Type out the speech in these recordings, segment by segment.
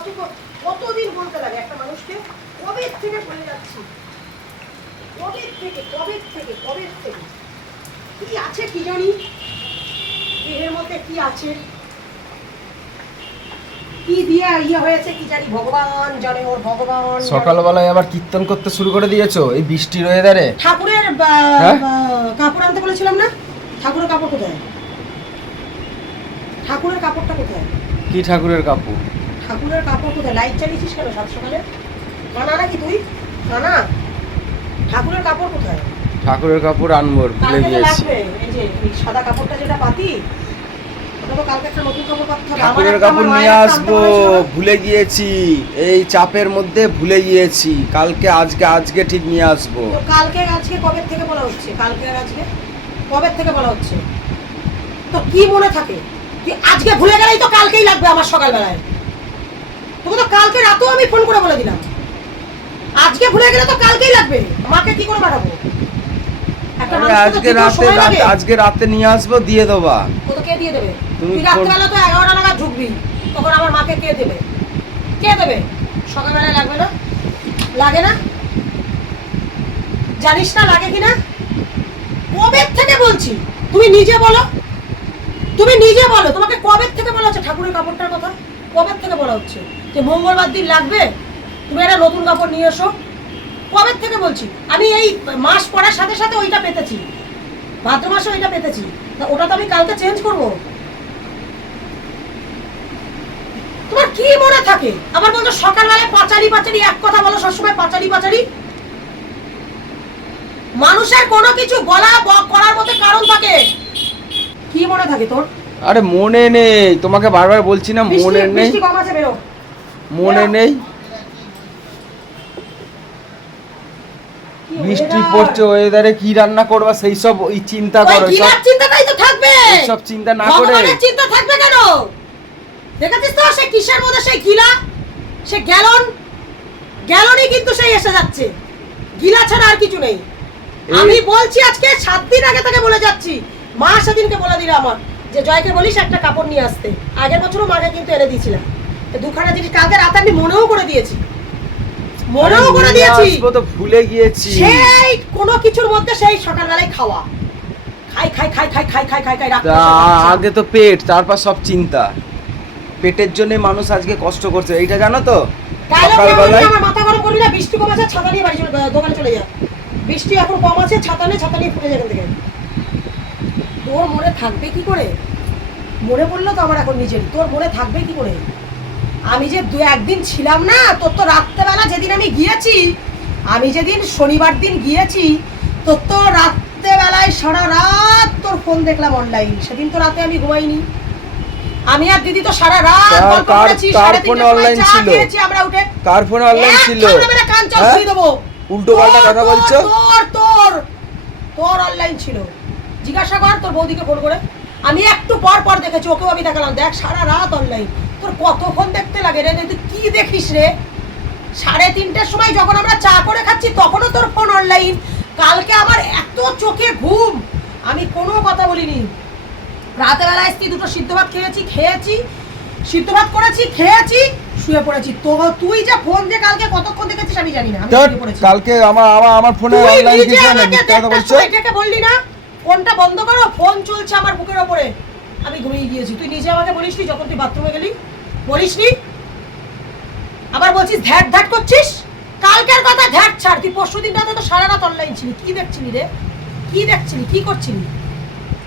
কত কতদিন বলতে লাগে একটা মানুষকে? কবে থেকে বলে যাচ্ছি? কবে থেকে কবে থেকে কবে থেকে? কি আছে কি জানি? দেহের মধ্যে কি আছে? কি দিয়ে ইয়ে হয়েছে কি জানি? ভগবান জানে ওর ভগবান সকালবেলায় আবার কীর্তন করতে শুরু করে দিয়েছ? এই বৃষ্টির ওয়েদারে ঠাকুরের হ্যাঁ? কাপড় আনতে বলেছিলাম না? ঠাকুরের কাপড় কোথায়? ঠাকুরের কাপড়টা কোথায়? কি ঠাকুরের কাপড়? ঠাকুরের কাপড় কোথায়? লাইট চালিয়েছিস কেন সাত সকালে? কানা নাকি তুই? কানা ঠাকুরের কাপড় কোথায়? ঠাকুরের কাপড় আনব ভুলে গিয়েছি। এই যে সাদা কাপড়টা যেটা পাতি ঠাকুরের কাপড় নিয়ে আসব ভুলে গিয়েছি। এই চাপের মধ্যে ভুলে গিয়েছি। কালকে আজকে আজকে ঠিক নিয়ে আসব। কালকে আজকে কবে থেকে বলা হচ্ছে? কালকে আজকে? কবে থেকে বলা হচ্ছে? তো কি মনে থাকে? আজকে ভুলে গেলেই তো কালকেই লাগবে আমার সকালবেলায়। তো কালকে রাতেও আমি ফোন করে বলে দিলাম। আজকে ভুলে গেলে তো কালকেই লাগবে। মাকে কি করে পাঠাবো? একটা আরে মানুষকে তো আজকে রাতে সময় লাগে। রাতে- আজকে রাতে নিয়ে আসব দিয়ে দেবা। কে দিয়ে দেবে। তুই ফোন- তো এগারোটা নাগাদ ঢুকবি। তখন আমার মাকে কে দেবে? কে দেবে? সকালবেলায় লাগবে না? লাগে না? জানিস না লাগে কিনা? কবে থেকে বলছি? তুমি নিজে বলো। তুমি নিজে বলো। তোমাকে কবে থেকে বলা হচ্ছে? ঠাকুরের কাপড়টার কথা? কবে থেকে বলা হচ্ছে? যে মঙ্গলবার দিন লাগবে তুমি একটা নতুন কাপড় নিয়ে এসো। কবে থেকে বলছি? আমি এই মাস পড়ার সাথে সাথে ওইটা পেতেছি। ভাদ্র মাসে ওইটা পেতেছি। তা ওটা তো আমি কালকে চেঞ্জ করব। তোমার কি মনে থাকে? আবার বলছো সকালবেলায় পাচারি পাচারি এক কথা বলো সবসময় পাচারি পাচারি মানুষের কোনো কিছু বলা করার মধ্যে কারণ থাকে। কি মনে থাকে তোর? আরে মনে নেই তোমাকে বারবার বলছি না মনে নেই। বৃষ্টি কম আছে বেরো। মনে নেই। বৃষ্টি পড়ছে ওয়েদারে কি রান্না করবা সেই সব ওই চিন্তা করো গিলার চিন্তাটাই তো থাকবে। সব চিন্তা না করে চিন্তা থাকবে কেন? দেখেছিস তো সে কিসের মধ্যে সেই গিলা? সে গ্যালন? গ্যালনই কিন্তু সেই এসে যাচ্ছে। গিলা ছাড়া আর কিছু নেই। আমি বলছি আজকে সাত দিন আগে থেকে বলে যাচ্ছি। মা সেদিনকে বলে দিল আমার যে জয়কে বলিস একটা কাপড় নিয়ে আসতে। আগের বছরও মাকে কিন্তু এনে দিয়েছিলাম। দুখানা জিনিস কালকে রাতে আমি মনেও করে দিয়েছি। মনেও করে দিয়েছি। তো ভুলে গিয়েছি। সেই কোনো কিছুর মধ্যে সেই সকালবেলায় খাওয়া। খাই খাই খাই খাই খাই খাই খাই খাই। আগে তো পেট তারপর সব চিন্তা। পেটের জন্য মানুষ আজকে কষ্ট করছে। এইটা জানো তো? সকালবেলায় আমার মাথা গরম করবি না? বৃষ্টি কম আছে ছাতা নিয়ে বাড়ি চলে দোকানে চলে যা। বৃষ্টি এখন কম আছে ছাতা নিয়ে ছাতা নিয়ে ফুটে যাবে থেকে। তোর মনে থাকবে কি করে? মনে পড়ল তো আমার এখন নিজের তোর মনে থাকবে কি করে? আমি যে দু একদিন ছিলাম না তোর তো রাত্রেবেলা যেদিন আমি গিয়েছি আমি যেদিন শনিবার দিন গিয়েছি তোর তো রাত্রেবেলায় সারা রাত তোর ফোন দেখলাম অনলাইন সেদিন তো রাতে আমি ঘুমাইনি। আমি আর দিদি তো সারা রাত গল্প করেছি কার ফোনে চা ছিল? আমরা উঠে। কার ফোনে অনলাইন ছিল? কান হ্যাঁ? উল্টো পাল্টা কথা বলছো? তোর তোর তোর অনলাইন ছিল। জিজ্ঞাসা কর তোর বৌদিকে ফোন করে। আমি একটু পর পর দেখেছি ওকেও আমি দেখালাম। দেখ সারা রাত অনলাইন তোর কতক্ষণ দেখতে লাগে রে? তুই কি দেখিস রে? সাড়ে তিনটের সময় যখন আমরা চা করে খাচ্ছি তখনও তোর ফোন অনলাইন কালকে আমার এত চোখে ঘুম। আমি কোনো কথা বলিনি। রাতেবেলা এসছি দুটো সিদ্ধ ভাত খেয়েছি খেয়েছি সিদ্ধ ভাত করেছি খেয়েছি শুয়ে পড়েছি। তো তুই যে ফোন যে কালকে কতক্ষণ দেখেছিস আমি জানি না। কালকে আমার আমার আমার ফোনে অনলাইন কিছু না কথা দেড়টার বলছো? সময় বললি না? ফোনটা বন্ধ করো ফোন চলছে আমার বুকের ওপরে। আমি ঘুমিয়ে গিয়েছি। তুই নিজে আমাকে বলিসনি যখন তুই বাথরুমে গেলি? বলিসনি আবার বলছিস ধ্যাট ধ্যাট করছিস? কালকের কথা ধ্যাট ছাড়। তুই পরশু দিনটাতে তো সারা রাত অনলাইন ছিলি। কি দেখছিলি রে? কি দেখছিলি? কি করছিলি?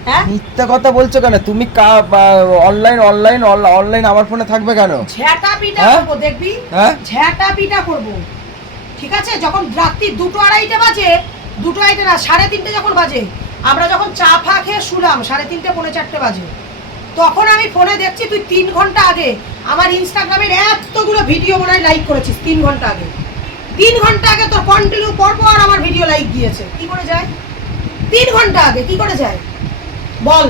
হ্যাঁ? মিথ্যা কথা বলছো কেন? তুমি অনলাইন অনলাইন অনলাইন আমার ফোনে থাকবে কেন? ঝ্যাটা পিটা হ্যাঁ? করব দেখবি? হ্যাঁ? ঝ্যাটা পিটা করব। ঠিক আছে? যখন রাত্রি দুটো আড়াইটে বাজে দুটো আড়াইটে না সাড়ে তিনটে যখন বাজে আমরা যখন চা ফা খেয়ে শুলাম সাড়ে তিনটে পৌনে চারটে বাজে। তখন আমি ফোনে দেখছি তুই তিন ঘণ্টা আগে আমার ইনস্টাগ্রামের এতগুলো ভিডিও মনে হয় লাইক করেছিস, তিন ঘণ্টা আগে। তিন ঘণ্টা আগে তোর কন্টিনিউ পরপর আমার ভিডিও লাইক দিয়েছে কি করে যায়? তিন ঘণ্টা আগে, কি করে যায়? বল।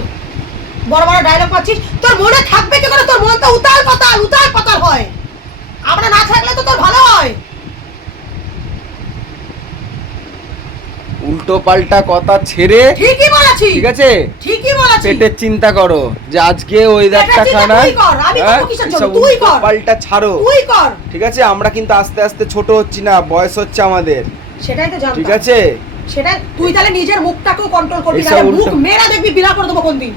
বড় বড় ডায়লগ পাচ্ছিস? তোর মনে থাকবে কি করে? তোর মন তো উতাল পাতাল উতাল পাতাল হয়। আমরা না থাকলে তো তোর ভালো হয়। উল্টো পাল্টা কথা ছেড়ে ঠিকই বলেছি। ঠিক আছে? ঠিকই বলেছি। পেটের চিন্তা করো। যে আজকে ওয়েদারটা পেটের চিন্তা খারাপ তুই কর, হ্যাঁ? পাল্টা ছাড়ো। তুই কর। ঠিক আছে? আমরা কিন্তু আস্তে আস্তে ছোট হচ্ছি না বয়স হচ্ছে আমাদের। সেটাই তো জানতাম। ঠিক আছে? সেটা তুই তাহলে নিজের মুখটাকেও কন্ট্রোল করবি তাহলে মুখ মেরা দেখবি বিলা করে দেবো কোনদিন।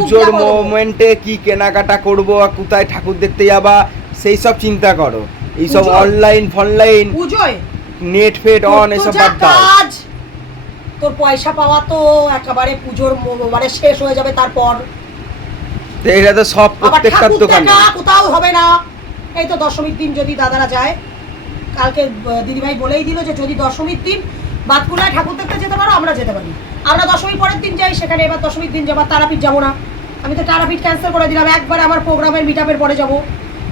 পুজোর দেবো। মোমেন্টে কি কেনাকাটা করব আর কোথায় ঠাকুর দেখতে যাবা সেই সব চিন্তা করো। এইসব অনলাইন ফনলাইন। পুজোয় নেট ফেট অন এসব বাদ দাও। তোর পয়সা পাওয়া তো একেবারে পুজোর মানে শেষ হয়ে যাবে তারপর। এটা তো সব ঠাকুর দোকানে। কোথাও হবে না। এই তো দশমীর দিন যদি দাদারা যায় কালকে দিদিভাই বলেই দিল যে যদি দশমীর দিন বাতকুলায় ঠাকুর দেখতে যেতে পারো আমরা যেতে পারি। আমরা দশমীর পরের দিন যাই সেখানে এবার দশমীর দিন যাবার তারাপীঠ যাব না। আমি তো তারাপীঠ ক্যান্সেল করে দিলাম একবার আমার প্রোগ্রামের মিট পরে যাব।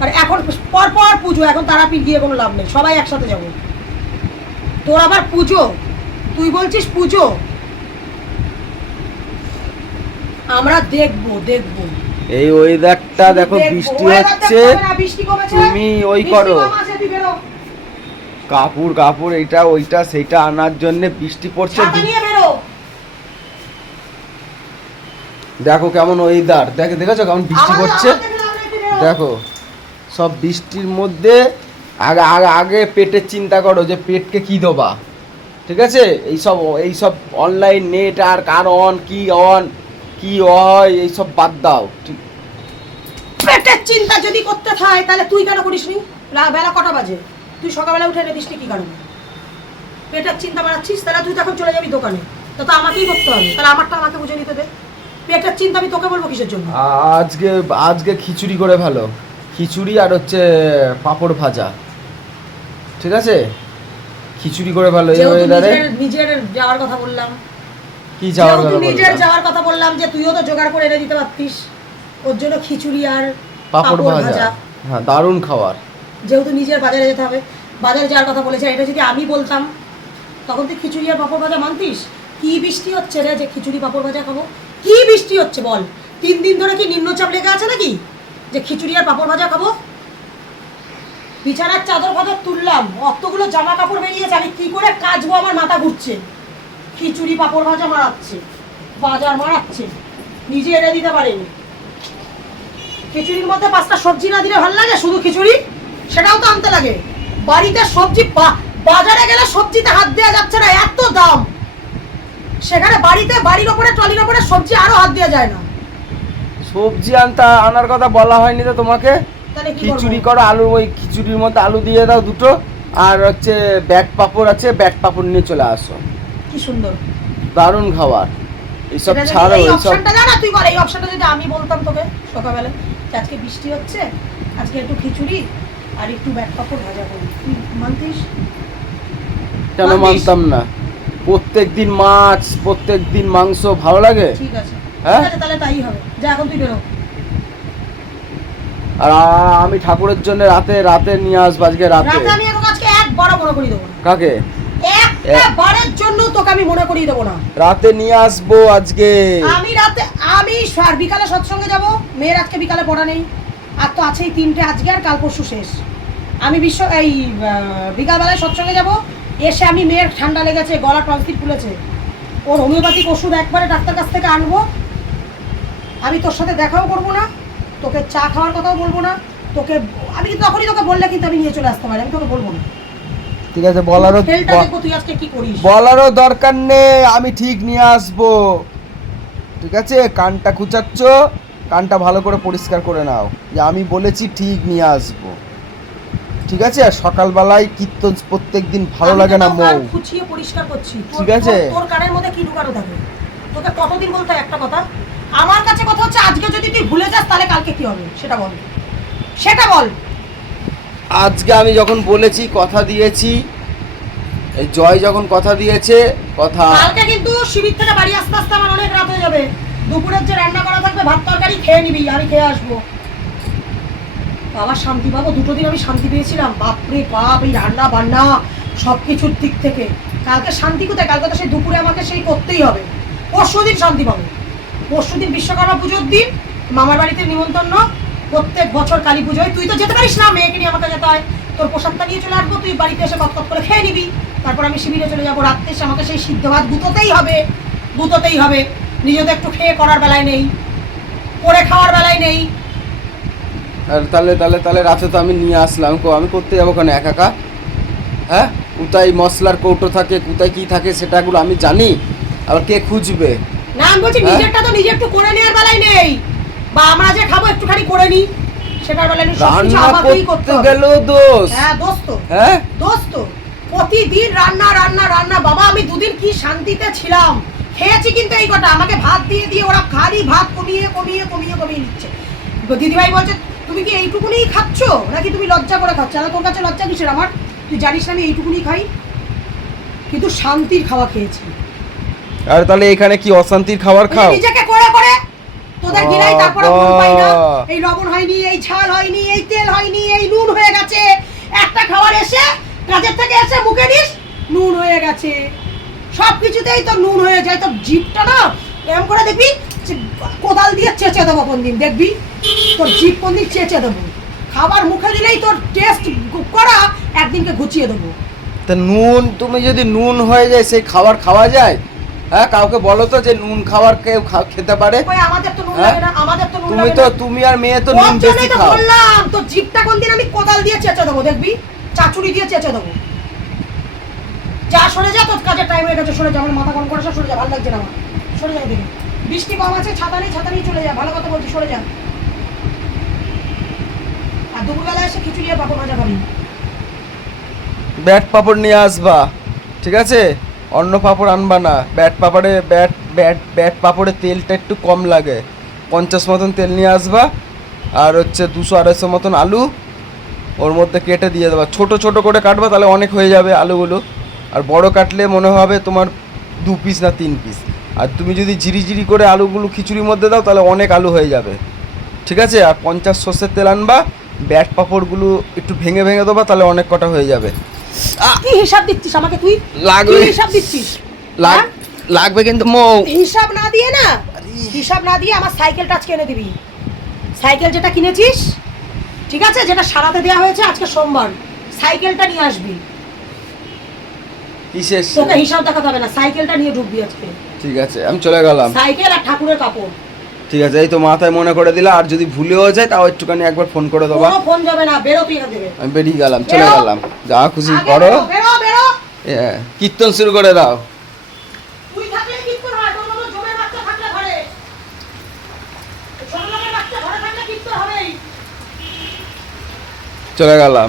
আর এখন পর পর পুজো এখন তারাপীঠ গিয়ে কোনো লাভ নেই সবাই একসাথে যাব। তোর আবার পুজো? তুই বলছিস পুজো? আমরা দেখব দেখব। এই ওয়েদারটা দেখো বৃষ্টি হচ্ছে। তুমি ওই করো। কাপড় কাপড় এটা ওইটা সেটা আনার জন্য বৃষ্টি পড়ছে। দেখো কেমন ওয়েদার দেখে দেখেছ কেমন বৃষ্টি পড়ছে। দেখো সব বৃষ্টির মধ্যে আগে আগে আগে পেটের চিন্তা করো যে পেটকে কি দেবা। ঠিক আছে? এইসব এইসব অনলাইন নেট আর কার অন কি অন কি হয় এইসব বাদ দাও। ঠিক। পেটের চিন্তা যদি করতে হয় তাহলে তুই কেন করিস নি? বেলা কটা বাজে? তুই সকালবেলা উঠে এনে দিসনি কি কারণে। পেটের চিন্তা বাড়াচ্ছিস তাহলে তুই তখন চলে যাবি দোকানে। তো তো আমাকেই করতে হবে। তাহলে আমারটা আমাকে বুঝে নিতে দে। পেটের চিন্তা আমি তোকে বলব কিসের জন্য? আজকে আজকে খিচুড়ি করে ভালো। খিচুড়ি আর হচ্ছে পাঁপড় ভাজা। ঠিক আছে? খিচুড়ি করে ভালো এই ওয়েদারে নিজের নিজের যাওয়ার কথা বললাম। কি যাওয়ার কথা নিজের যাওয়ার কথা বললাম যে তুইও তো জোগাড় করে এনে দিতে পারতিস। ওর জন্য খিচুড়ি আর পাঁপড় ভাজা। হ্যাঁ দারুণ খাবার। যেহেতু নিজের বাজারে যেতে হবে। বাজারে যাওয়ার কথা বলেছে এটা যদি আমি বলতাম তখন তুই খিচুড়ি আর পাঁপড় ভাজা মানতিস? কি বৃষ্টি হচ্ছে রে যে খিচুড়ি পাঁপড় ভাজা খাব? কি বৃষ্টি হচ্ছে বল? তিন দিন ধরে কি নিম্নচাপ লেগে আছে নাকি? যে খিচুড়ি আর পাঁপড় ভাজা খাব? বিছানার চাদর ফাদর তুললাম, অতগুলো জামা কাপড় বেরিয়েছে, আমি কি করে কাচবো? আমার মাথা ঘুরছে। খিচুড়ি পাঁপড় ভাজা মারাচ্ছে, বাজার মারাচ্ছে, নিজে এনে দিতে পারেনি। খিচুড়ির মধ্যে পাঁচটা সবজি না দিলে ভালো লাগে? শুধু খিচুড়ি? সেটাও তো আনতে লাগে। বাড়িতে সবজি বাজারে গেলে সবজিতে হাত দেওয়া যাচ্ছে না, এত দাম। সেখানে বাড়িতে বাড়ির ওপরে, ট্রলির ওপরে সবজি আরও হাত দেওয়া যায় না। সবজি আনতা আনার কথা বলা হয়নি তো তোমাকে? খিচুড়ি করো আলু ওই খিচুড়ির মধ্যে আলু দিয়ে দাও দুটো আর হচ্ছে ব্যাট পাপড় আছে ব্যাট পাপড় নিয়ে চলে আসো। কি সুন্দর। দারুণ খাবার। এইসব ছাড়ো এই এইসব অপশনটা জানা তুই বল এই অপশনটা যদি আমি বলতাম তোকে সকালবেলা আজকে বৃষ্টি হচ্ছে আজকে একটু খিচুড়ি আর একটু ব্যাট পাপড় ভাজা তুই মানতিস? কেন মানতাম না? প্রত্যেক দিন মাছ প্রত্যেক দিন মাংস ভালো লাগে? ঠিক আছে। হ্যাঁ? তাহলে তাই হবে। যা এখন তুই বেরো। আর আমি ঠাকুরের জন্য রাতে রাতে নিয়ে আসব আজকে রাতে। রাতে আমি এখন আজকে একবারও মনে করিয়ে দেবো কাকে? একটা জন্য তোকে আমি মনে করিয়ে দেবো না। রাতে নিয়ে আসব আজকে। আমি রাতে আমি আর বিকালে সৎসঙ্গে যাব। মেয়ের আজকে বিকালে পড়া নেই। আর তো আছেই তিনটে আজকে আর কাল পরশু শেষ। আমি বিশ্ব এই বিকালবেলায় সৎসঙ্গে যাব। এসে আমি মেয়ের ঠান্ডা লেগেছে গলা ট্রান্সফিট খুলেছে ওর হোমিওপ্যাথিক ওষুধ একবারে ডাক্তার কাছ থেকে আনব। আমি তোর সাথে দেখাও করব না। তোকে চা খাওয়ার কথাও বলব না তোকে আমি কিন্তু তখনই তোকে বললে কিন্তু আমি নিয়ে চলে আসতে পারি আমি তোকে বলব না। ঠিক আছে বলারও বলারও দরকার নেই আমি ঠিক নিয়ে আসব। ঠিক আছে কানটা খুঁচাচ্ছ কানটা ভালো করে পরিষ্কার করে নাও। যে আমি বলেছি ঠিক নিয়ে আসব। ঠিক আছে আর সকালবেলায় কীর্তন প্রত্যেক দিন ভালো লাগে না মৌ। খুঁচিয়ে পরিষ্কার করছি। ঠিক আছে। তোর কানের মধ্যে কি ঢুকানো থাকে? তোকে কতদিন বলতে একটা কথা? আমার কাছে কথা হচ্ছে আজকে যদি তুই ভুলে যাস তাহলে কালকে কি হবে? সেটা বল। সেটা বল। আজকে আমি যখন বলেছি কথা দিয়েছি এই জয় যখন কথা দিয়েছে কথা কালকে কিন্তু শিবির থেকে বাড়ি আসতে আসতে আমার অনেক রাত হয়ে যাবে। দুপুরের যে রান্না করা থাকবে ভাত তরকারি খেয়ে নিবি আমি খেয়ে আসব। বাবা শান্তি পাবো? দুটো দিন আমি শান্তি পেয়েছিলাম। বাপরে বাপ এই রান্না বান্না সব কিছুর দিক থেকে। কালকে শান্তি কোথায়? কালকে তো সেই দুপুরে আমাকে সেই করতেই হবে। পরশু দিন শান্তি পাবো। পরশু দিন বিশ্বকর্মা পুজোর দিন মামার বাড়িতে নিমন্ত্রণ প্রত্যেক বছর কালী পুজোয় তুই তো যেতে পারিস না মেয়েকে নিয়ে আমাকে যেতে হয়। তোর প্রসাদটা নিয়ে চলে আসব তুই বাড়িতে এসে কত করে খেয়ে নিবি। তারপর আমি শিবিরে চলে যাব। রাত্রে এসে আমাকে সেই সিদ্ধ ভাত গুঁতোতেই হবে গুঁতোতেই হবে। নিজে তো একটু খেয়ে করার বেলায় নেই করে খাওয়ার বেলায় নেই। আর তাহলে তাহলে তাহলে রাতে তো আমি নিয়ে আসলাম। আমি করতে যাব কেন একা একা? হ্যাঁ? কোথায় মশলার কৌটো থাকে কোথায় কি থাকে সেটাগুলো আমি জানি। আবার কে খুঁজবে? না আমি বলছি হ্যাঁ? নিজেরটা তো নিজে একটু করে নেওয়ার বেলায় নেই। বা আমরা যে খাব একটুখানি করে নিই। সেটার কিছু রান্না করতে গেলেও দোষ। হ্যাঁ দোস্ত হ্যাঁ? দোস্ত প্রতিদিন রান্না রান্না রান্না। বাবা আমি দুদিন কি শান্তিতে ছিলাম? খেয়েছি কিন্তু এই কটা। আমাকে ভাত দিয়ে দিয়ে ওরা খালি ভাত কমিয়ে কমিয়ে কমিয়ে কমিয়ে নিচ্ছে। দিদিভাই বলছে তুমি কি এইটুকুনি খাচ্ছ? নাকি তুমি লজ্জা করে খাচ্ছ? না তোর কাছে লজ্জা কিসের আমার? তুই জানিস না আমি এইটুকুনি খাই? কিন্তু শান্তির খাওয়া খেয়েছি। আর তাহলে এখানে কি অশান্তির খাবার খাও? নিজেকে করে গিলাই তারপরে গুণ পাই না। এই লবণ হয়নি এই ঝাল হয়নি এই তেল হয়নি এই নুন হয়ে গেছে। একটা খাবার এসে কাজের থেকে এসে মুখে দিস নুন হয়ে গেছে। সব কিছুতেই তো নুন হয়ে যায় তো জিভটা না এরকম করে দেখবি কোদাল দিয়ে চেঁচে দেবো কোন দিন দেখবি? তোর জিভ কোন দিন চেঁচে দেবো? খাবার মুখে দিলেই তোর টেস্ট করা একদিনকে ঘুচিয়ে দেবো। তা নুন তুমি যদি নুন হয়ে যায় সেই খাবার খাওয়া যায় হ্যাঁ কাউকে বলো তো যে নুন খাবার কেউ খেতে পারে। হ্যাঁ? তুমি তো তুমি আর মেয়ে তো নুন বেশি খাও। বললাম তো জিপটা কোনদিন আমি কোদাল দিয়ে চেঁচে দেবো দেখবি? চাচুরি দিয়ে চেঁচে দেবো। যা সরে যা তোর কাজের টাইম হয়ে গেছে সরে যা আমার মাথা গরম করেছে সরে যা ভালো লাগছে না আমার। সরে যা দেখি বৃষ্টি কম আছে ছাতা নেই ছাতা নিয়ে চলে যা ভালো কথা বলছি সরে যা। আর দুপুরবেলা এসে খিচুড়ি আর পাপড় ভাজা খাবি ব্যাট পাপড় নিয়ে আসবা ঠিক আছে? অন্য পাপড় আনবা না। ব্যাট পাপড়ে, ব্যাট ব্যাট ব্যাট পাপড়ে তেলটা একটু কম লাগে। পঞ্চাশ মতন তেল নিয়ে আসবা। আর হচ্ছে দুশো আড়াইশো মতন আলু ওর মধ্যে কেটে দিয়ে দেবা। ছোট ছোট করে কাটবা, তাহলে অনেক হয়ে যাবে আলুগুলো। আর বড় কাটলে মনে হবে তোমার দু পিস না তিন পিস আর তুমি যদি জিরি করে আলুগুলো খিচুড়ির মধ্যে দাও, তাহলে অনেক আলু হয়ে যাবে। ঠিক আছে? আর পঞ্চাশ সর্ষের তেল আনবা। ব্যাট পাপড়গুলো একটু ভেঙে ভেঙে দেবা, তাহলে অনেক কটা হয়ে যাবে! কি হিসাব দিচ্ছিস আমাকে তুই? লাগবে। হিসাব দিচ্ছিস? হ্যাঁ? লাগবে কিন্তু মৌ। হিসাব না দিয়ে না? হিসাব না দিয়ে আমার সাইকেলটা আজকে এনে দিবি। সাইকেল যেটা কিনেছিস ঠিক আছে? যেটা সারাতে দেওয়া হয়েছে আজকে সোমবার। সাইকেলটা নিয়ে আসবি। তোকে হিসাব দেখাতে হবে না। সাইকেলটা নিয়ে ঢুকবি আজকে। ঠিক আছে আমি চলে গেলাম। সাইকেল আর ঠাকুরের কাপড়। ঠিক আছে এই তো মাথায় মনে করে দিলা আর যদি ভুলেও যায় তাও একটুখানি একবার ফোন করে দেবা। ফোন যাবে না বেরো এখান আমি বেরিয়ে গেলাম চলে গেলাম। যা খুশি করো। কীর্তন শুরু করে দাও। চলে গেলাম।